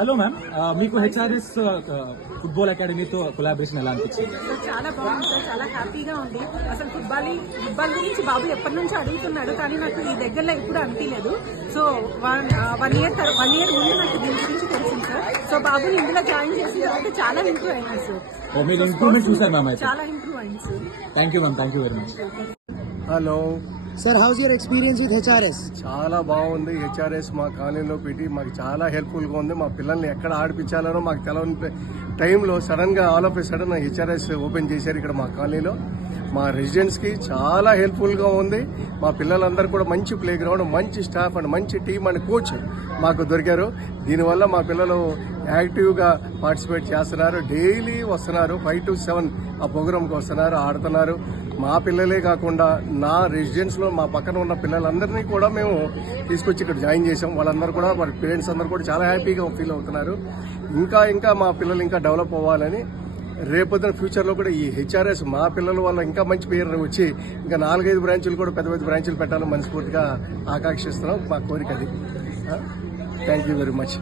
Hello ma'am, మీకు HRS football అకాడమీతో collaboration ఎలా అనిపించింది? చాలా బాగుంది సార్, చాలా హ్యాపీగా ఉంది. అసలు ఫుట్బాల్ గురించి బాబు ఎప్పటి నుంచో అడుగుతున్నాడు, కానీ నాకు ఈ దగ్గరలో ఎప్పుడు అనిపించలేదు. సో వన్ ఇయర్ ముందు నాకు దీని గురించి తెలిసింది సార్. సో బాబుని ఇందులో జాయిన్ చేసిన తర్వాత చాలా ఇంప్రూవ్ అయింది సార్. మీరు ఇంప్రూవ్మెంట్ చూసారు మ్యామ్? చాలా ఇంప్రూవ్ అయింది sir. Thank you ma'am, thank you very much. Hello sir, house your experience with HRS? చాలా బాగుంది. హెచ్ఆర్ఎస్ మా కాలనీలో పెట్టి మాకు చాలా హెల్ప్ఫుల్గా ఉంది. మా పిల్లల్ని ఎక్కడ ఆడిపించాలనో మాకు తెలవని టైంలో సడన్గా all of A sudden HRS open చేశారు ఇక్కడ మా కాలనీలో. మా రెసిడెంట్స్కి చాలా హెల్ప్ఫుల్గా ఉంది. మా పిల్లలందరూ కూడా మంచి ప్లే గ్రౌండ్, మంచి స్టాఫ్ అండ్ మంచి టీం అండ్ కోచ్ మాకు దొరికారు. దీనివల్ల మా పిల్లలు యాక్టివ్గా పార్టిసిపేట్ చేస్తున్నారు. డైలీ వస్తున్నారు, 5 to 7 ఆ ప్రోగ్రామ్కి వస్తున్నారు, ఆడుతున్నారు. మా పిల్లలే కాకుండా నా రెసిడెన్స్లో మా పక్కన ఉన్న పిల్లలందరినీ కూడా మేము తీసుకొచ్చి ఇక్కడ జాయిన్ చేసాం. వాళ్ళందరూ కూడా వాళ్ళ పేరెంట్స్ అందరూ కూడా చాలా హ్యాపీగా ఫీల్ అవుతున్నారు. ఇంకా మా పిల్లలు ఇంకా డెవలప్ అవ్వాలని, రేపొద్దున ఫ్యూచర్లో కూడా ఈ హెచ్ఆర్ఎస్ మా పిల్లల వల్ల ఇంకా మంచి పేరు వచ్చి ఇంకా 4-5 బ్రాంచులు కూడా పెద్ద బ్రాంచులు పెట్టాలని మనస్ఫూర్తిగా ఆకాంక్షిస్తున్నాం. మా కోరిక అది. Thank you very much.